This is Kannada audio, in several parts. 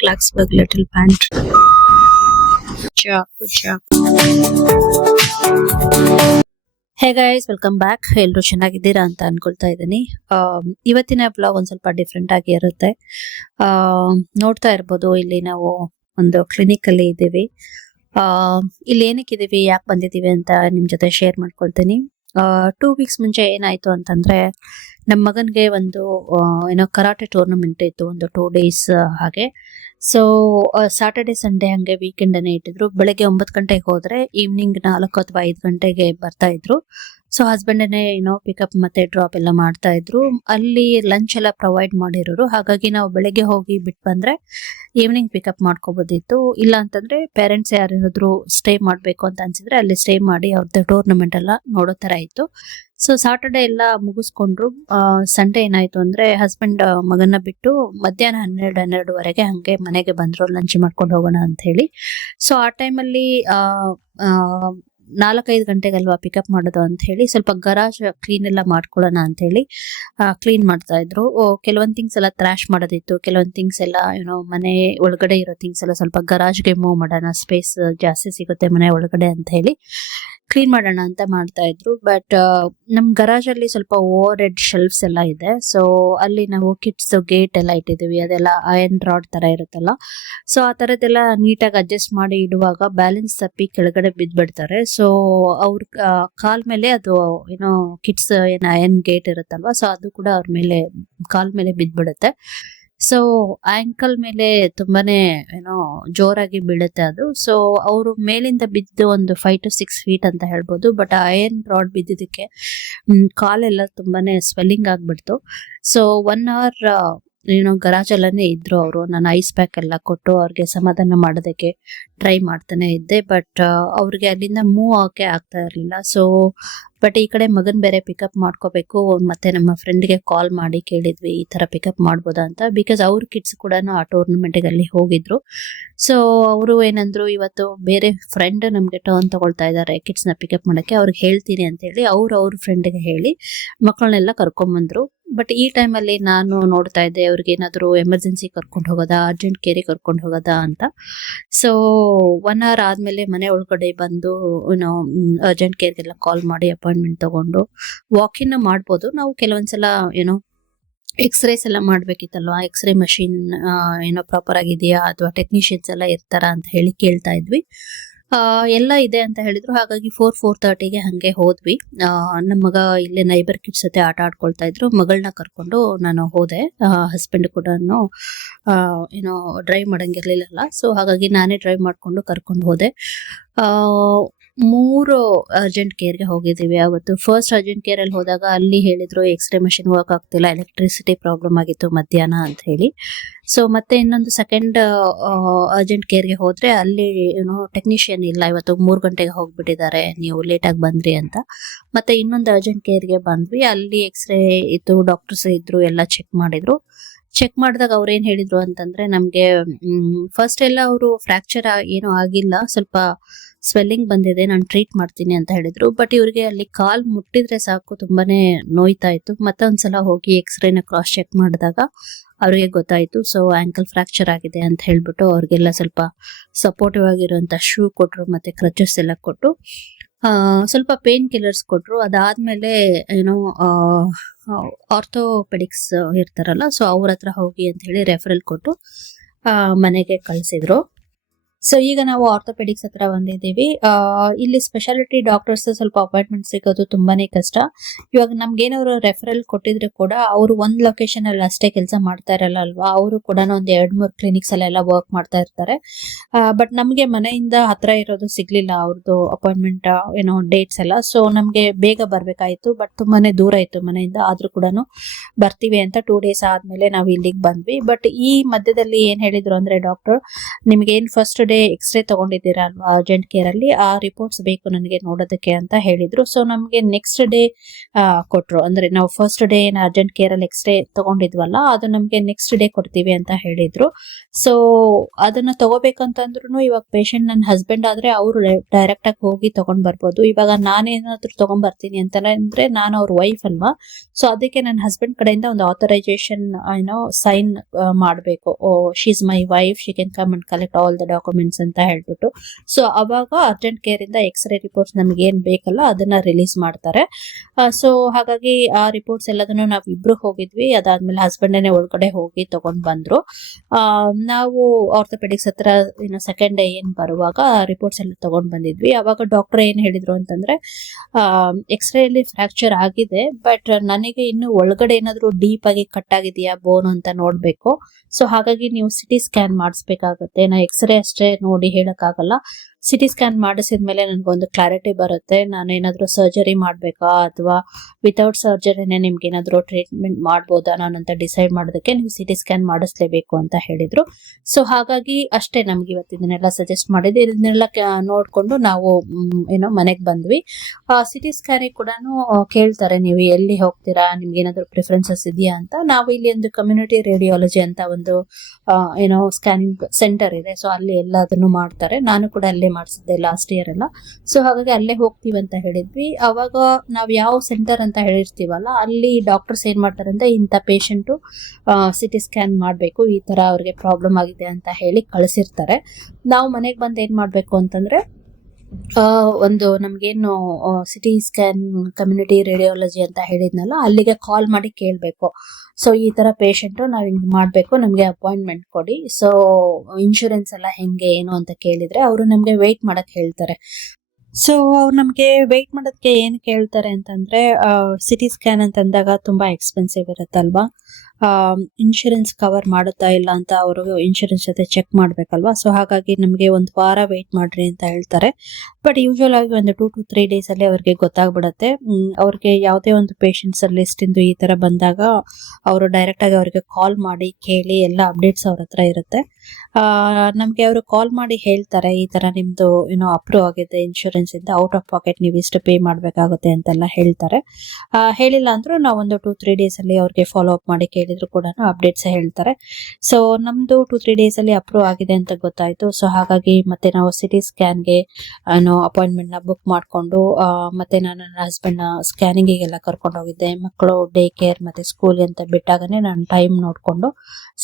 Clarksburg Little Pantry. Good job. Hey guys, welcome back. ಎಲ್ಲರೂ ಚೆನ್ನಾಗಿದ್ದೀರಾ ಅಂತ ಅನ್ಕೊಳ್ತಾ ಇದ್ದೀನಿ. ಇವತ್ತಿನ ಬ್ಲಾಗ್ ಒಂದ್ ಸ್ವಲ್ಪ ಡಿಫ್ರೆಂಟ್ ಆಗಿ ಇರುತ್ತೆ. ನೋಡ್ತಾ ಇರ್ಬೋದು, ಇಲ್ಲಿ ನಾವು ಒಂದು ಕ್ಲಿನಿಕ್ ಅಲ್ಲಿ ಇದ್ದೀವಿ. ಇಲ್ಲಿ ಏನಕ್ಕಿದೀವಿ, ಯಾಕೆ ಬಂದಿದ್ದೀವಿ ಅಂತ ನಿಮ್ ಜೊತೆ ಶೇರ್ ಮಾಡ್ಕೊಳ್ತೀನಿ. 2 ವೀಕ್ಸ್ ಮುಂಚೆ ಏನಾಯ್ತು ಅಂತಂದ್ರೆ, ನಮ್ಮ ಮಗನ್ಗೆ ಒಂದು ಕರಾಟೆ ಟೂರ್ನಮೆಂಟ್ ಇತ್ತು, ಒಂದು 2 ಡೇಸ್ ಹಾಗೆ. ಸೊ ಸ್ಯಾಟರ್ಡೆ ಸಂಡೇ ಹಂಗೆ ವೀಕೆಂಡ್ ಅನ್ನೇ ಇಟ್ಟಿದ್ರು. ಬೆಳಗ್ಗೆ 9 ಗಂಟೆಗೆ ಹೋದ್ರೆ ಈವ್ನಿಂಗ್ 4 ಅಥವಾ 5 ಗಂಟೆಗೆ ಬರ್ತಾ ಇದ್ರು. ಸೊ ಹಸ್ಬೆಂಡನ್ನೇ ಪಿಕಪ್ ಮತ್ತೆ ಡ್ರಾಪ್ ಎಲ್ಲ ಮಾಡ್ತಾ ಇದ್ರು. ಅಲ್ಲಿ ಲಂಚ್ ಎಲ್ಲ ಪ್ರೊವೈಡ್ ಮಾಡಿರೋರು. ಹಾಗಾಗಿ ನಾವು ಬೆಳಗ್ಗೆ ಹೋಗಿ ಬಿಟ್ಟು ಬಂದ್ರೆ ಈವ್ನಿಂಗ್ ಪಿಕಪ್ ಮಾಡ್ಕೋಬೋದಿತ್ತು. ಇಲ್ಲ ಅಂತಂದ್ರೆ ಪೇರೆಂಟ್ಸ್ ಯಾರೇನಾದ್ರು ಸ್ಟೇ ಮಾಡ್ಬೇಕು ಅಂತ ಅನ್ಸಿದ್ರೆ ಅಲ್ಲಿ ಸ್ಟೇ ಮಾಡಿ ಅವ್ರದ್ದು ಟೂರ್ನಮೆಂಟ್ ಎಲ್ಲ ನೋಡೋ ತರ ಇತ್ತು. ಸೊ ಸಾಟರ್ಡೆ ಎಲ್ಲ ಮುಗಿಸ್ಕೊಂಡ್ರು. ಸಂಡೇ ಏನಾಯ್ತು ಅಂದ್ರೆ, ಹಸ್ಬೆಂಡ್ ಮಗನ ಬಿಟ್ಟು ಮಧ್ಯಾಹ್ನ 12:30ವರೆಗೆ ಹಂಗೆ ಮನೆಗೆ ಬಂದ್ರು, ಲಂಚ್ ಮಾಡ್ಕೊಂಡು ಹೋಗೋಣ ಅಂತ ಹೇಳಿ. ಸೊ ಆ ಟೈಮಲ್ಲಿ 4-5 ಗಂಟೆಗಲ್ವಾ ಪಿಕಪ್ ಮಾಡೋದು ಅಂತ ಹೇಳಿ ಸ್ವಲ್ಪ ಗರಾಜ್ ಕ್ಲೀನ್ ಎಲ್ಲ ಮಾಡ್ಕೊಳ್ಳೋಣ ಅಂತ ಹೇಳಿ ಕ್ಲೀನ್ ಮಾಡ್ತಾ ಇದ್ರು. ಕೆಲವೊಂದ್ ಥಿಂಗ್ಸ್ ಎಲ್ಲ ಥ್ರಾಶ್ ಮಾಡೋದಿತ್ತು, ಕೆಲವೊಂದ್ ಥಿಂಗ್ಸ್ ಎಲ್ಲ ಮನೆ ಒಳಗಡೆ ಇರೋ ಥಿಂಗ್ಸ್ ಎಲ್ಲ ಸ್ವಲ್ಪ ಗರಾಜ್ಗೆ ಮೂವ್ ಮಾಡೋಣ, ಸ್ಪೇಸ್ ಜಾಸ್ತಿ ಸಿಗುತ್ತೆ ಮನೆ ಒಳಗಡೆ ಅಂತ ಹೇಳಿ ಕ್ಲೀನ್ ಮಾಡೋಣ ಅಂತ ಮಾಡ್ತಾ ಇದ್ರು. ಬಟ್ ನಮ್ ಗರಾಜ್ ಅಲ್ಲಿ ಸ್ವಲ್ಪ ಓವರ್ ಹೆಡ್ ಶೆಲ್ಫ್ಸ್ ಎಲ್ಲ ಇದೆ. ಸೊ ಅಲ್ಲಿ ನಾವು ಕಿಡ್ಸ್ ಗೇಟ್ ಎಲ್ಲ ಇಟ್ಟಿದೀವಿ, ಅದೆಲ್ಲ ಐರನ್ ರಾಡ್ ತರ ಇರುತ್ತಲ್ಲ. ಸೊ ಆ ತರದೆಲ್ಲ ನೀಟಾಗಿ ಅಡ್ಜಸ್ಟ್ ಮಾಡಿ ಇಡುವಾಗ ಬ್ಯಾಲೆನ್ಸ್ ತಪ್ಪಿ ಕೆಳಗಡೆ ಬಿದ್ಬಿಡ್ತಾರೆ. ಸೊ ಅವ್ರ ಕಾಲ್ ಮೇಲೆ ಅದು ಕಿಡ್ಸ್ ಐರನ್ ಗೇಟ್ ಇರುತ್ತಲ್ವಾ, ಸೊ ಅದು ಕೂಡ ಅವ್ರ ಮೇಲೆ ಕಾಲ್ ಮೇಲೆ ಬಿದ್ಬಿಡುತ್ತೆ. ಸೊ ಆಂಕಲ್ ಮೇಲೆ ತುಂಬಾನೇ ಜೋರಾಗಿ ಬೀಳುತ್ತೆ ಅದು. ಸೊ ಅವರು ಮೇಲಿಂದ ಬಿದ್ದು ಒಂದು 5 to 6 feet ಅಂತ ಹೇಳ್ಬೋದು. ಬಟ್ ಐರನ್ ರಾಡ್ ಬಿದ್ದಿದ್ದಕ್ಕೆ ಕಾಲೆಲ್ಲ ತುಂಬಾನೇ ಸ್ವೆಲ್ಲಿಂಗ್ ಆಗ್ಬಿಡ್ತು. ಸೊ 1 hour ಗರಾಜ್ ಅಲ್ಲೇ ಇದ್ರು ಅವರು. ನಾನು ಐಸ್ ಪ್ಯಾಕ್ ಎಲ್ಲ ಕೊಟ್ಟು ಅವ್ರಿಗೆ ಸಮಾಧಾನ ಮಾಡೋದಕ್ಕೆ ಟ್ರೈ ಮಾಡ್ತಾನೆ ಇದ್ದೆ. ಬಟ್ ಅವ್ರಿಗೆ ಅಲ್ಲಿಂದ ಮೂವ್ ಆಗಕ್ಕೆ ಆಗ್ತಾ ಇರ್ಲಿಲ್ಲ. ಸೊ ಬಟ್ ಈ ಕಡೆ ಮಗನ್ ಬೇರೆ ಪಿಕಪ್ ಮಾಡ್ಕೋಬೇಕು. ಮತ್ತೆ ನಮ್ಮ ಫ್ರೆಂಡ್ಗೆ ಕಾಲ್ ಮಾಡಿ ಕೇಳಿದ್ವಿ, ಈ ತರ ಪಿಕಪ್ ಮಾಡ್ಬೋದಾ ಅಂತ. ಬಿಕಾಸ್ ಅವ್ರ ಕಿಡ್ಸ್ ಕೂಡ ಆ ಟೂರ್ನಮೆಂಟ್ ಅಲ್ಲಿ ಹೋಗಿದ್ರು. ಸೊ ಅವರು ಏನಂದ್ರು, ಇವತ್ತು ಬೇರೆ ಫ್ರೆಂಡ್ ನಮ್ಗೆ ಟರ್ನ್ ತಗೊಳ್ತಾ ಇದ್ದಾರೆ ಕಿಡ್ಸ್ ನ ಪಿಕಪ್ ಮಾಡಕ್ಕೆ, ಅವ್ರಿಗೆ ಹೇಳ್ತೀನಿ ಅಂತ ಹೇಳಿ ಅವ್ರ ಫ್ರೆಂಡ್ಗೆ ಹೇಳಿ ಮಕ್ಕಳನ್ನೆಲ್ಲ ಕರ್ಕೊಂಡ್ ಬಂದ್ರು. ಬಟ್ ಈ ಟೈಮ್ ಅಲ್ಲಿ ನಾನು ನೋಡ್ತಾ ಇದ್ದೆ, ಅವ್ರಿಗೆ ಏನಾದ್ರು ಎಮರ್ಜೆನ್ಸಿ ಕರ್ಕೊಂಡು ಹೋಗೋದಾ, ಅರ್ಜೆಂಟ್ ಕೇರಿಗೆ ಕರ್ಕೊಂಡು ಹೋಗೋದಾ ಅಂತ. ಸೊ 1 hour ಆದ್ಮೇಲೆ ಮನೆ ಒಳಗಡೆ ಬಂದು ಅರ್ಜೆಂಟ್ ಕೇರ್ಗೆಲ್ಲ ಕಾಲ್ ಮಾಡಿ ಅಪಾಯಿಂಟ್ಮೆಂಟ್ ತಗೊಂಡು ವಾಕ್-ಇನ್ ಮಾಡ್ಬೋದು ನಾವು. ಕೆಲವೊಂದ್ಸಲ ಎಕ್ಸ್ರೇಸ್ ಎಲ್ಲ ಮಾಡ್ಬೇಕಿತ್ತಲ್ವಾ, ಎಕ್ಸ್ರೇ ಮಷಿನ್ ಪ್ರಾಪರ್ ಆಗಿದೆಯಾ ಅಥವಾ ಟೆಕ್ನಿಷಿಯನ್ಸ್ ಎಲ್ಲ ಇರ್ತಾರ ಅಂತ ಹೇಳಿ ಕೇಳ್ತಾ ಇದ್ವಿ. ಎಲ್ಲ ಇದೆ ಅಂತ ಹೇಳಿದ್ರು. ಹಾಗಾಗಿ 4-4:30ಗೆ ಹಂಗೆ ಹೋದ್ವಿ. ನಮ್ಮ ಮಗ ಇಲ್ಲೇ ನೈಬರ್ ಕಿಡ್ಸ್ ಜೊತೆ ಆಟ ಆಡ್ಕೊಳ್ತಾ ಇದ್ರು. ಮಗಳನ್ನ ಕರ್ಕೊಂಡು ನಾನು ಹೋದೆ. ಹಸ್ಬೆಂಡ್ ಕೂಡ ಡ್ರೈವ್ ಮಾಡಂಗಿರ್ಲಿಲ್ಲ. ಸೊ ಹಾಗಾಗಿ ನಾನೇ ಡ್ರೈವ್ ಮಾಡ್ಕೊಂಡು ಕರ್ಕೊಂಡು ಹೋದೆ. 3 ಅರ್ಜೆಂಟ್ ಕೇರ್ಗೆ ಹೋಗಿದ್ದೀವಿ ಅವತ್ತು. ಫಸ್ಟ್ ಅರ್ಜೆಂಟ್ ಕೇರ್ ಅಲ್ಲಿ ಹೋದಾಗ ಅಲ್ಲಿ ಹೇಳಿದ್ರು ಎಕ್ಸ್ರೇ ಮಷಿನ್ ವರ್ಕ್ ಆಗ್ತಿಲ್ಲ, ಎಲೆಕ್ಟ್ರಿಸಿಟಿ ಪ್ರಾಬ್ಲಮ್ ಆಗಿತ್ತು ಮಧ್ಯಾಹ್ನ ಅಂತ ಹೇಳಿ. ಸೊ ಮತ್ತೆ ಇನ್ನೊಂದು ಸೆಕೆಂಡ್ ಅರ್ಜೆಂಟ್ ಕೇರ್ಗೆ ಹೋದ್ರೆ ಅಲ್ಲಿ ಟೆಕ್ನಿಷಿಯನ್ ಇಲ್ಲ, ಇವತ್ತು 3 ಗಂಟೆಗೆ ಹೋಗ್ಬಿಟ್ಟಿದ್ದಾರೆ, ನೀವು ಲೇಟ್ ಆಗಿ ಬಂದ್ರಿ ಅಂತ. ಮತ್ತೆ ಇನ್ನೊಂದು ಅರ್ಜೆಂಟ್ ಕೇರ್ಗೆ ಬಂದ್ವಿ. ಅಲ್ಲಿ ಎಕ್ಸ್ರೇ ಇತ್ತು, ಡಾಕ್ಟರ್ಸ್ ಇದ್ರು, ಎಲ್ಲ ಚೆಕ್ ಮಾಡಿದ್ರು. ಚೆಕ್ ಮಾಡಿದಾಗ ಅವ್ರು ಏನ್ ಹೇಳಿದ್ರು ಅಂತಂದ್ರೆ, ನಮ್ಗೆ ಫಸ್ಟ್ ಎಲ್ಲ ಅವರು ಫ್ರಾಕ್ಚರ್ ಏನೂ ಆಗಿಲ್ಲ, ಸ್ವಲ್ಪ ಸ್ವೆಲ್ಲಿಂಗ್ ಬಂದಿದೆ, ನಾನು ಟ್ರೀಟ್ ಮಾಡ್ತೀನಿ ಅಂತ ಹೇಳಿದ್ರು. ಬಟ್ ಇವ್ರಿಗೆ ಅಲ್ಲಿ ಕಾಲ್ ಮುಟ್ಟಿದ್ರೆ ಸಾಕು ತುಂಬಾನೇ ನೋಯ್ತಾ ಇತ್ತು. ಮತ್ತೆ ಒಂದ್ಸಲ ಹೋಗಿ ಎಕ್ಸ್ರೇನ ಕ್ರಾಸ್ ಚೆಕ್ ಮಾಡಿದಾಗ ಅವ್ರಿಗೆ ಗೊತ್ತಾಯ್ತು. ಸೊ ಆಂಕಲ್ ಫ್ರಾಕ್ಚರ್ ಆಗಿದೆ ಅಂತ ಹೇಳ್ಬಿಟ್ಟು ಅವ್ರಿಗೆಲ್ಲ ಸ್ವಲ್ಪ ಸಪೋರ್ಟಿವ್ ಆಗಿರುವಂತ ಶೂ ಕೊಟ್ರು, ಮತ್ತೆ ಕ್ರಚಸ್ ಎಲ್ಲ ಕೊಟ್ಟು ಸ್ವಲ್ಪ ಪೇನ್ ಕಿಲ್ಲರ್ಸ್ ಕೊಟ್ರು. ಅದಾದ್ಮೇಲೆ ಆರ್ಥೋಪೆಡಿಕ್ಸ್ ಇರ್ತಾರಲ್ಲ, ಸೊ ಅವ್ರ ಹತ್ರ ಹೋಗಿ ಅಂತ ಹೇಳಿ ರೆಫರಲ್ ಕೊಟ್ಟು ಮನೆಗೆ ಕಳ್ಸಿದ್ರು. ಸೊ ಈಗ ನಾವು ಆರ್ಥೋಪೆಡಿಕ್ಸ್ ಹತ್ರ ಬಂದಿದ್ದೀವಿ. ಇಲ್ಲಿ ಸ್ಪೆಷಾಲಿಟಿ ಡಾಕ್ಟರ್ಸ್ ಸ್ವಲ್ಪ ಅಪಾಯಿಂಟ್ಮೆಂಟ್ ಸಿಗೋದು ತುಂಬಾನೇ ಕಷ್ಟ. ಇವಾಗ ನಮ್ಗೇನವರು ರೆಫರಲ್ ಕೊಟ್ಟಿದ್ರೆ ಕೂಡ ಅವರು ಒಂದ್ ಲೊಕೇಶನ್ ಅಲ್ಲಿ ಅಷ್ಟೇ ಕೆಲಸ ಮಾಡ್ತಾ ಇರಲ್ಲ ಅಲ್ವಾ, ಅವರು ಕೂಡ ಒಂದ್ 2-3 ಕ್ಲಿನಿಕ್ಸ್ ಅಲ್ಲೆಲ್ಲ ವರ್ಕ್ ಮಾಡ್ತಾ ಇರ್ತಾರೆ. ಬಟ್ ನಮ್ಗೆ ಮನೆಯಿಂದ ಹತ್ರ ಇರೋದು ಸಿಗ್ಲಿಲ್ಲ ಅವ್ರದ್ದು ಅಪಾಯಿಂಟ್ಮೆಂಟ್ ಡೇಟ್ಸ್ ಎಲ್ಲ. ಸೊ ನಮ್ಗೆ ಬೇಗ ಬರ್ಬೇಕಾಯ್ತು, ಬಟ್ ತುಂಬಾನೇ ದೂರ ಇತ್ತು ಮನೆಯಿಂದ. ಆದ್ರೂ ಕೂಡ ಬರ್ತೀವಿ ಅಂತ 2 days ಆದ್ಮೇಲೆ ನಾವು ಇಲ್ಲಿಗೆ ಬಂದ್ವಿ. ಬಟ್ ಈ ಮಧ್ಯದಲ್ಲಿ ಏನ್ ಹೇಳಿದ್ರು ಅಂದ್ರೆ ಡಾಕ್ಟರ್, ನಿಮ್ಗೆ ಏನ್ ಫಸ್ಟ್ ಡೇ ಡೇ ಎಕ್ಸ್ರೇ ತಗೊಂಡಿದ್ದೀರಾ ಅಲ್ವಾ ಅರ್ಜೆಂಟ್ ಕೇರ್ ಅಲ್ಲಿ, ಆ ರಿಪೋರ್ಟ್ಸ್ ಬೇಕು ನನಗೆ ನೋಡೋದಕ್ಕೆ ಅಂತ ಹೇಳಿದ್ರು. ಸೊ ನಮಗೆ ನೆಕ್ಸ್ಟ್ ಡೇ ಕೊಟ್ರು. ಅಂದ್ರೆ ನಾವು ಫಸ್ಟ್ ಡೇ ಏನು ಅರ್ಜೆಂಟ್ ಕೇರ್ ಅಲ್ಲಿ ಎಕ್ಸ್ರೇ ತಗೊಂಡಿದ್ವಲ್ಲ ಅದು ನಮಗೆ ನೆಕ್ಸ್ಟ್ ಡೇ ಕೊಡ್ತೀವಿ ಅಂತ ಹೇಳಿದ್ರು. ಸೊ ಅದನ್ನ ತಗೋಬೇಕಂತಂದ್ರು ಇವಾಗ ಪೇಷಂಟ್ ನನ್ನ ಹಸ್ಬೆಂಡ್ ಆದ್ರೆ ಅವರು ಡೈರೆಕ್ಟ್ ಆಗಿ ಹೋಗಿ ತಗೊಂಡ್ ಬರ್ಬೋದು. ಇವಾಗ ನಾನೇನಾದ್ರೂ ತಗೊಂಡ್ ಬರ್ತೀನಿ ಅಂತಂದ್ರೆ ನಾನು ಅವ್ರ ವೈಫ್ ಅಲ್ವಾ, ಸೊ ಅದಕ್ಕೆ ನನ್ನ ಹಸ್ಬೆಂಡ್ ಕಡೆಯಿಂದ ಒಂದು ಆಥರೈಸೇಷನ್ ಸೈನ್ ಮಾಡಬೇಕು. She is my wife, she can come and collect all the documents ಅಂತ ಹೇಳ್ಬಿಟ್ಟು. ಸೊ ಅವಾಗ ಅರ್ಜೆಂಟ್ ಕೇರ್ ಇಂದ ಎಕ್ಸ್ರೇ ರಿಪೋರ್ಟ್ಸ್ ನಮ್ಗೆ ಏನ್ ಬೇಕಲ್ಲ ಅದನ್ನ ರಿಲೀಸ್ ಮಾಡ್ತಾರೆ. ಸೊ ಹಾಗಾಗಿ ಆ ರಿಪೋರ್ಟ್ಸ್ ಎಲ್ಲದನ್ನು ನಾವ್ ಇಬ್ರು ಹೋಗಿದ್ವಿ. ಅದಾದ್ಮೇಲೆ ಹಸ್ಬೆಂಡೇನೆ ಒಳಗಡೆ ಹೋಗಿ ತಗೊಂಡ್ ಬಂದ್ರು. ನಾವು ಆರ್ಥೋಪೆಡಿಕ್ಸ್ ಹತ್ರ ಸೆಕೆಂಡ್ ಡೇ ಏನ್ ಬರುವಾಗ ರಿಪೋರ್ಟ್ಸ್ ಎಲ್ಲ ತಗೊಂಡ್ ಬಂದಿದ್ವಿ. ಅವಾಗ ಡಾಕ್ಟರ್ ಏನ್ ಹೇಳಿದ್ರು ಅಂತಂದ್ರೆ ಎಕ್ಸ್ರೇ ಅಲ್ಲಿ ಫ್ರಾಕ್ಚರ್ ಆಗಿದೆ, ಬಟ್ ನನಗೆ ಇನ್ನು ಒಳಗಡೆ ಏನಾದ್ರು ಡೀಪ್ ಆಗಿ ಕಟ್ ಆಗಿದೆಯಾ ಬೋನ್ ಅಂತ ನೋಡ್ಬೇಕು. ಸೊ ಹಾಗಾಗಿ ನೀವು ಸಿಟಿ ಸ್ಕ್ಯಾನ್ ಮಾಡಿಸ್ಬೇಕಾಗತ್ತೆ. ನಾ ಎಕ್ಸ್ರೇ ಅಷ್ಟೇ ನೋಡಿ ಹೇಳಕ್ ಆಗಲ್ಲ. ಸಿಟಿ ಸ್ಕ್ಯಾನ್ ಮಾಡಿಸಿದ್ಮೇಲೆ ನನ್ಗೊಂದು ಕ್ಲಾರಿಟಿ ಬರುತ್ತೆ. ನಾನು ಏನಾದ್ರು ಸರ್ಜರಿ ಮಾಡ್ಬೇಕಾ ಅಥವಾ ವಿತೌಟ್ ಸರ್ಜರಿನೇ ನಿಮ್ಗೆ ಏನಾದ್ರು ಟ್ರೀಟ್ಮೆಂಟ್ ಮಾಡ್ಬೋದಾ ನಾನಂತ ಡಿಸೈಡ್ ಮಾಡೋದಕ್ಕೆ ನೀವು ಸಿಟಿ ಸ್ಕ್ಯಾನ್ ಮಾಡಿಸ್ಲೇಬೇಕು ಅಂತ ಹೇಳಿದ್ರು. ಸೊ ಹಾಗಾಗಿ ಅಷ್ಟೇ ನಮ್ಗೆ ಇವತ್ತು ಇದನ್ನೆಲ್ಲ ಸಜೆಸ್ಟ್ ಮಾಡಿದ್ವಿ. ಇದನ್ನೆಲ್ಲ ನೋಡ್ಕೊಂಡು ನಾವು ಮನೆಗೆ ಬಂದ್ವಿ. ಸಿಟಿ ಸ್ಕ್ಯಾನಿಗೆ ಕೂಡ ಕೇಳ್ತಾರೆ ನೀವು ಎಲ್ಲಿ ಹೋಗ್ತೀರಾ, ನಿಮ್ಗೆ ಏನಾದ್ರು ಪ್ರಿಫರೆನ್ಸಸ್ ಇದೆಯಾ ಅಂತ. ನಾವು ಇಲ್ಲಿ ಒಂದು ಕಮ್ಯುನಿಟಿ ರೇಡಿಯಾಲಜಿ ಅಂತ ಒಂದು ಸ್ಕ್ಯಾನಿಂಗ್ ಸೆಂಟರ್ ಇದೆ. ಸೊ ಅಲ್ಲಿ ಎಲ್ಲದನ್ನು ಮಾಡ್ತಾರೆ. ನಾನು ಕೂಡ ಅಲ್ಲೇ ಮಾಡಿಸಿದ್ದೆ ಲಾಸ್ಟ್ ಇಯರ್ ಎಲ್ಲ. ಸೊ ಹಾಗಾಗಿ ಅಲ್ಲೇ ಹೋಗ್ತೀವಿ ಅಂತ ಹೇಳಿದ್ವಿ. ಅವಾಗ ನಾವ್ ಯಾವ ಸೆಂಟರ್ ಅಂತ ಹೇಳಿರ್ತೀವಲ್ಲ ಅಲ್ಲಿ ಡಾಕ್ಟರ್ಸ್ ಏನ್ ಮಾಡ್ತಾರೆ ಅಂದ್ರೆ ಇಂಥ ಪೇಷಂಟು ಸಿಟಿ ಸ್ಕ್ಯಾನ್ ಮಾಡ್ಬೇಕು, ಈ ತರ ಅವ್ರಿಗೆ ಪ್ರಾಬ್ಲಮ್ ಆಗಿದೆ ಅಂತ ಹೇಳಿ ಕಳಿಸಿರ್ತಾರೆ. ನಾವು ಮನೆಗೆ ಬಂದು ಏನ್ ಮಾಡ್ಬೇಕು ಅಂತಂದ್ರೆ ಒಂದು ನಮ್ಗೇನು ಸಿಟಿ ಸ್ಕ್ಯಾನ್ ಕಮ್ಯುನಿಟಿ ರೇಡಿಯಾಲಜಿ ಅಂತ ಹೇಳಿದ್ನಲ್ಲ ಅಲ್ಲಿಗೆ ಕಾಲ್ ಮಾಡಿ ಕೇಳ್ಬೇಕು. ಸೊ ಈ ತರ ಪೇಷಂಟ್ ನಾವ್ ಹಿಂಗ್ ಮಾಡ್ಬೇಕು, ನಮ್ಗೆ ಅಪಾಯಿಂಟ್ಮೆಂಟ್ ಕೊಡಿ. ಸೊ ಇನ್ಶೂರೆನ್ಸ್ ಎಲ್ಲ ಹೆಂಗೆ ಏನು ಅಂತ ಕೇಳಿದ್ರೆ ಅವರು ನಮ್ಗೆ ವೇಟ್ ಮಾಡಕ್ ಹೇಳ್ತಾರೆ. ಸೊ ಅವ್ರು ನಮ್ಗೆ ವೇಟ್ ಮಾಡೋದಕ್ಕೆ ಏನ್ ಕೇಳ್ತಾರೆ ಅಂತಂದ್ರೆ ಸಿಟಿ ಸ್ಕ್ಯಾನ್ ಅಂತಂದಾಗ ತುಂಬಾ ಎಕ್ಸ್ಪೆನ್ಸಿವ್ ಇರುತ್ತಲ್ವಾ, ಇನ್ಶೂರೆನ್ಸ್ ಕವರ್ ಮಾಡುತ್ತಾ ಇಲ್ಲ ಅಂತ ಅವರು ಇನ್ಶೂರೆನ್ಸ್ ಜೊತೆ ಚೆಕ್ ಮಾಡ್ಬೇಕಲ್ವಾ. ಸೊ ಹಾಗಾಗಿ ನಮ್ಗೆ ಒಂದು ವಾರ ವೇಟ್ ಮಾಡ್ರಿ ಅಂತ ಹೇಳ್ತಾರೆ. ಬಟ್ ಯೂಶುವಲ್ ಆಗಿ ಒಂದು 2 to 3 days ಅಲ್ಲಿ ಅವ್ರಿಗೆ ಗೊತ್ತಾಗ್ಬಿಡತ್ತೆ. ಅವ್ರಿಗೆ ಯಾವುದೇ ಒಂದು ಪೇಷಂಟ್ಸ್ ಲಿಸ್ಟ್ ಇಂದು ಈ ತರ ಬಂದಾಗ ಅವರು ಡೈರೆಕ್ಟ್ ಆಗಿ ಅವ್ರಿಗೆ ಕಾಲ್ ಮಾಡಿ ಕೇಳಿ ಎಲ್ಲ ಅಪ್ಡೇಟ್ಸ್ ಅವ್ರ ಹತ್ರ ಇರುತ್ತೆ. ನಮ್ಗೆ ಅವರು ಕಾಲ್ ಮಾಡಿ ಹೇಳ್ತಾರೆ ಈ ತರ ನಿಮ್ದು ಅಪ್ರೂವ್ ಆಗಿದೆ ಇನ್ಶೂರೆನ್ಸ್ ಇಂದ, ಔಟ್ ಆಫ್ ಪಾಕೆಟ್ ನೀವು ಇಷ್ಟು ಪೇ ಮಾಡ್ಬೇಕಾಗುತ್ತೆ ಅಂತೆಲ್ಲ ಹೇಳ್ತಾರೆ. ಹೇಳಿಲ್ಲ ಅಂದ್ರೂ ನಾವು ಒಂದು 2-3 days ಅಲ್ಲಿ ಅವ್ರಿಗೆ ಫಾಲೋ ಅಪ್ ಮಾಡಿ ಕೇಳಿದ್ರು ಕೂಡ ಅಪ್ಡೇಟ್ಸ್ ಹೇಳ್ತಾರೆ. ಸೊ ನಮ್ದು 2-3 days ಅಲ್ಲಿ ಅಪ್ರೂವ್ ಆಗಿದೆ ಅಂತ ಗೊತ್ತಾಯ್ತು. ಸೊ ಹಾಗಾಗಿ ಮತ್ತೆ ನಾವು ಸಿಟಿ ಸ್ಕ್ಯಾನ್ಗೆ ಅಪಾಯಿಂಟ್ಮೆಂಟ್ ನ ಬುಕ್ ಮಾಡ್ಕೊಂಡು ಮತ್ತೆ ನಾನು ನನ್ನ ಹಸ್ಬೆಂಡ್ ನ ಸ್ಕ್ಯಾನಿಂಗ್ ಗೆಲ್ಲ ಕರ್ಕೊಂಡು ಹೋಗಿದ್ದೆ. ಮಕ್ಕಳು ಡೇ ಕೇರ್ ಮತ್ತೆ ಸ್ಕೂಲ್ ಅಂತ ಬಿಟ್ಟಾಗನೆ ನಾನು ಟೈಮ್ ನೋಡ್ಕೊಂಡು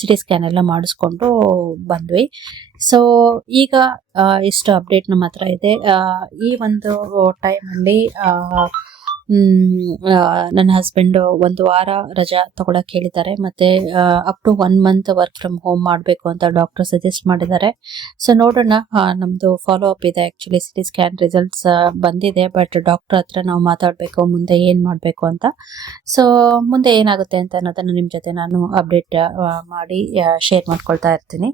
ಸಿಟಿ ಸ್ಕ್ಯಾನ್ ಎಲ್ಲ ಮಾಡಿಸ್ಕೊಂಡು ಬಂದ್ವಿ. ಸೊ ಈಗ ಇಷ್ಟು ಅಪ್ಡೇಟ್ ನಮ್ಮ ಹತ್ರ ಇದೆ. ಈ ಒಂದು ಟೈಮ್ ಅಲ್ಲಿ ನನ್ನ ಹಸ್ಬೆಂಡ್ ಒಂದು ವಾರ ರಜಾ ತಗೊಳಕ್ ಹೇಳಿದ್ದಾರೆ. ಮತ್ತೆ up to 1 month work from home ಮಾಡ್ಬೇಕು ಅಂತ ಡಾಕ್ಟರ್ ಸಜೆಸ್ಟ್ ಮಾಡಿದ್ದಾರೆ. ಸೊ ನೋಡೋಣ, ನಮ್ದು ಫಾಲೋ ಅಪ್ ಇದೆ. ಆಕ್ಚುಲಿ ಸಿಟಿ ಸ್ಕ್ಯಾನ್ ರಿಸಲ್ಟ್ಸ್ ಬಂದಿದೆ, ಬಟ್ ಡಾಕ್ಟರ್ ಹತ್ರ ನಾವು ಮಾತಾಡ್ಬೇಕು ಮುಂದೆ ಏನ್ ಮಾಡ್ಬೇಕು ಅಂತ. ಸೊ ಮುಂದೆ ಏನಾಗುತ್ತೆ ಅಂತ ಅನ್ನೋದನ್ನ ನಿಮ್ ಜೊತೆ ನಾನು ಅಪ್ಡೇಟ್ ಮಾಡಿ ಶೇರ್ ಮಾಡ್ಕೊಳ್ತಾ ಇರ್ತೀನಿ.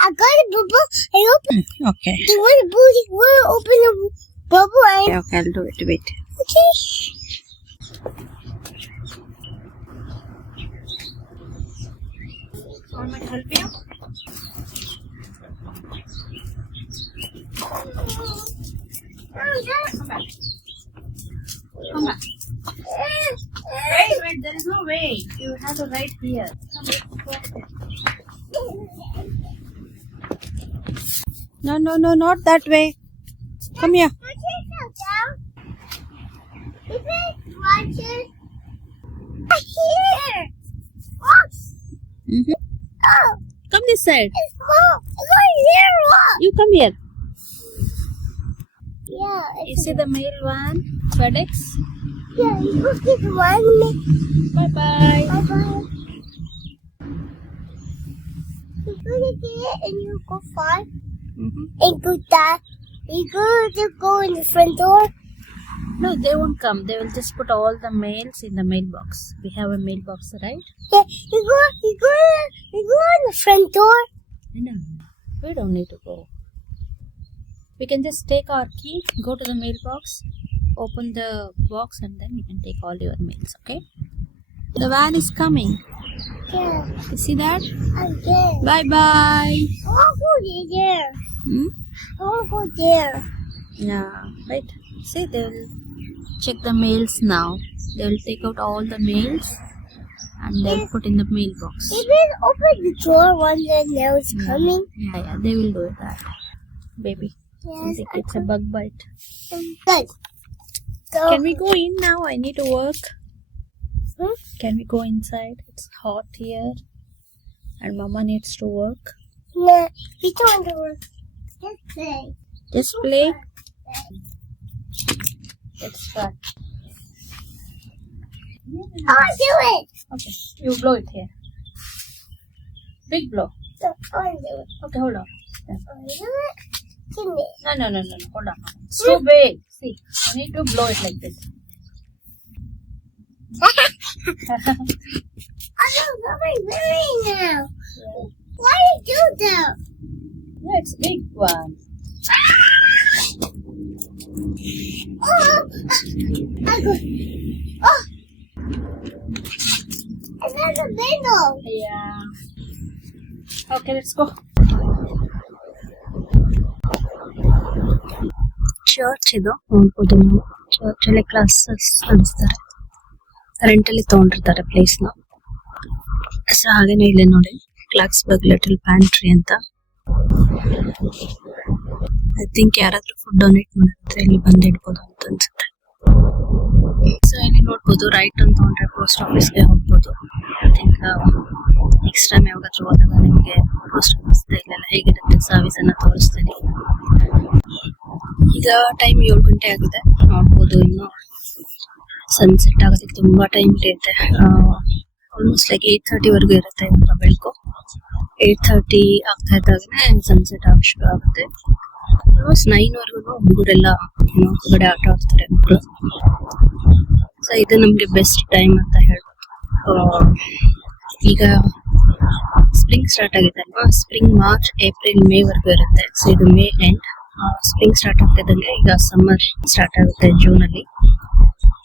I got a bubble. I open. Okay. Do you want a booty? We'll open the bubble. Okay, I'll do it. Wait. Okay. Want me to help you? Come back. Come back. Wait. There is no way. You have to write here. Come. No, not that way. Come here. Here. What? Oh. Come this side. It's here. What? You come here. Yeah. You see the mail one? FedEx? Yeah, you go get one. Bye-bye. Bye-bye. You go get it and you go far. And go that. You go in the front door. No, they won't come. They will just put all the mails in the mailbox. We have a mailbox, right? Yeah, you go in the front door. No, we don't need to go. We can just take our key, go to the mailbox, open the box, and then you can take all your mails, okay? The van is coming. Again. You see that? Again. Bye bye. I want to go there. Hmm? I want to go there. Yeah, right. See, they'll check the mails now. They'll take out all the mails and they'll put in the mailbox. They will open the door when the nail's coming. Yeah, they will do that. Baby, I Yes. think it's a bug bite. Good. So, Can we go in now? I need to work. Hmm? Can we go inside? It's hot here and Mama needs to work. nah, we don't want to work. Just play. Just play. It's fun. I want to do it. Okay, you blow it here. Big blow. So, I want to do it. Okay, hold on. I want to do it. Give me. No. Hold on. It's too big. See, you need to blow it like this. I don't know my memory now. Why do you do that? Yeah, it's a big one. Oh, I go. Oh, another window. Yeah. Okay, let's go. Church ಇದು ನೋಡ್ಬೋದು ನೀವು. ಚರ್ಚ್ ಅಲ್ಲಿ ಕ್ಲಾಸಸ್ ನಡೆಸ್ತಾರೆ. ರೆಂಟ್ ಅಲ್ಲಿ ತಗೊಂಡಿರ್ತಾರೆ ಪ್ಲೇಸ್ ನ. ಸೊ ಹಾಗೇನೆ ಇಲ್ಲಿ ನೋಡಿ ಕ್ಲಾಕ್ಸ್ಬರ್ಗ್ ಲಿಟಲ್ ಪ್ಯಾಂಟ್ರಿ ಅಂತ. ಐ ಥಿಂಕ್ ಯಾರಾದ್ರೂ ಫುಡ್ ಡೊನೇಟ್ ಮಾಡಿದ್ರೆ ಇಲ್ಲಿ ಬಂದು ಇಡ್ಬೋದು ಅಂತ ಅನ್ಸುತ್ತೆ. ಸೊ ಇಲ್ಲಿ ನೋಡ್ಬೋದು ರೈಟ್ ಅಂತ ತಗೊಂಡ್ರೆ ಪೋಸ್ಟ್ ಆಫೀಸ್ಗೆ ಹೋಗ್ಬೋದು. ಐ ಥಿಂಕ್ ನೆಕ್ಸ್ಟ್ ಟೈಮ್ ಯಾವಾಗಾದ್ರೂ ಹೋದಾಗ ನಿಮಗೆ ಪೋಸ್ಟ್ ಆಫೀಸ್ ಇಲ್ಲೆಲ್ಲ ಹೇಗಿರುತ್ತೆ ಸರ್ವಿಸ್ ಅನ್ನ ತೋರಿಸ್ತೀನಿ. ಈಗ ಟೈಮ್ 7 ಗಂಟೆ ಆಗಿದೆ. ನೋಡ್ಬೋದು ಇನ್ನು ಸನ್ಸೆಟ್ ಆಗೋದಕ್ಕೆ ತುಂಬಾ ಟೈಮ್ ಹಿಡಿಯುತ್ತೆ. ಆಲ್ಮೋಸ್ಟ್ ಲೈಕ್ 8:30 ವರೆಗೂ ಇರುತ್ತೆ ಇವಾಗ ಬೆಳಕು. 8:30 ಆಗ್ತಾ ಇದ್ದಾಗನೇ ಸನ್ಸೆಟ್ ಆಗ ಶುರು ಆಗುತ್ತೆ. ಆಲ್ಮೋಸ್ಟ್ 9 ವರೆಗೂ ಹುಡುಗರೆಲ್ಲ ಹೊರಗಡೆ ಆಟ ಆಡ್ತಾರೆ ಮಕ್ಕಳು. ಸೊ ಇದು ನಮ್ಗೆ ಬೆಸ್ಟ್ ಟೈಮ್ ಅಂತ ಹೇಳ್ಬೋದು. ಈಗ ಸ್ಪ್ರಿಂಗ್ ಸ್ಟಾರ್ಟ್ ಆಗಿದೆ ಅಲ್ವಾ. ಸ್ಪ್ರಿಂಗ್ ಮಾರ್ಚ್ ಏಪ್ರಿಲ್ ಮೇ ವರೆಗೂ ಇರುತ್ತೆ. ಸೊ ಇದು ಮೇ ಎಂಡ್. ಸ್ಪ್ರಿಂಗ್ ಸ್ಟಾರ್ಟ್ ಆಗ್ತಿದ್ದಂಗೆ ಈಗ ಸಮ್ಮರ್ ಸ್ಟಾರ್ಟ್ ಆಗುತ್ತೆ ಜೂನ್ ಅಲ್ಲಿ.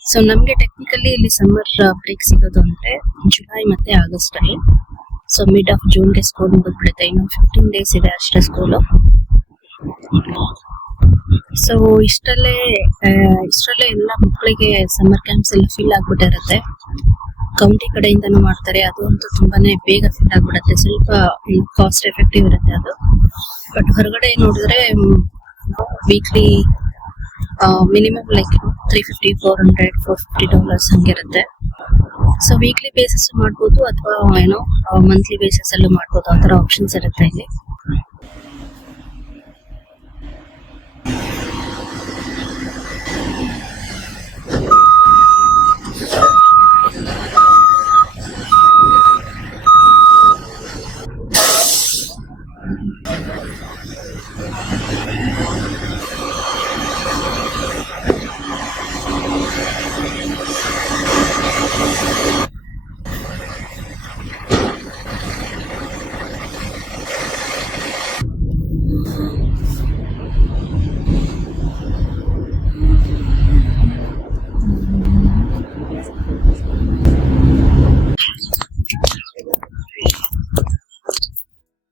ಸೊ ನಮ್ಗೆ ಟೆಕ್ನಿಕಲಿ ಇಲ್ಲಿ ಸಮ್ಮರ್ ಬ್ರೇಕ್ ಸಿಗೋದು ಅಂದ್ರೆ ಜುಲೈ ಮತ್ತೆ ಆಗಸ್ಟ್ ಅಲ್ಲಿ. ಸೊ ಮಿಡ್ ಆಫ್ ಜೂನ್ಗೆ ಸ್ಕೂಲ್ ಮುಗಿದ್ಬಿಡುತ್ತೆ. ಇನ್ನು 15 ಡೇಸ್ ಇದೆ ಅಷ್ಟೇ ಸ್ಕೂಲು. ಸೊ ಇಷ್ಟರಲ್ಲೇ ಎಲ್ಲ ಮಕ್ಕಳಿಗೆ ಸಮ್ಮರ್ ಕ್ಯಾಂಪ್ಸ್ ಎಲ್ಲ ಫಿಲ್ ಆಗ್ಬಿಟ್ಟಿರುತ್ತೆ. ಕೌಂಟಿ ಕಡೆಯಿಂದನೂ ಮಾಡ್ತಾರೆ. ಅದು ಅಂತೂ ತುಂಬಾನೇ ಬೇಗ ಫಿಲ್ ಆಗ್ಬಿಡುತ್ತೆ. ಸ್ವಲ್ಪ ಕಾಸ್ಟ್ ಎಫೆಕ್ಟಿವ್ ಇರುತ್ತೆ ಅದು. ಬಟ್ ಹೊರಗಡೆ ನೋಡಿದ್ರೆ ವೀಕ್ಲಿ ಮಿನಿಮಮ್ ಲೈಕ್ $350, $400, $450 ಹಂಗಿರುತ್ತೆ. ಸೊ ವೀಕ್ಲಿ ಬೇಸಿಸ್ ಮಾಡ್ಬೋದು ಅಥವಾ ಮಂತ್ಲಿ ಬೇಸಿಸ್ ಅಲ್ಲೂ ಮಾಡ್ಬೋದು. ಆ ಥರ ಆಪ್ಷನ್ಸ್ ಇರುತ್ತೆ ಇಲ್ಲಿ.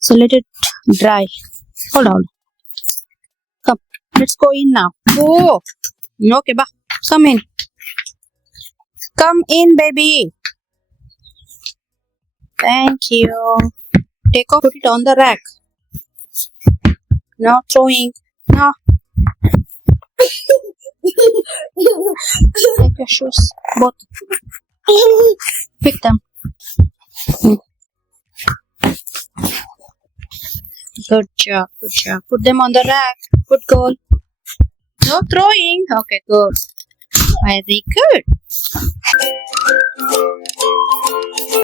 So let it dry. Hold on. Come, let's go in now. Oh, okay, ba. Come in. Come in, baby. Thank you. Take off, put it on the rack. No throwing. No. Take your shoes. Both. Pick them. Good job, good job. Put them on the rack. Good goal. No throwing. Okay, good. Very good.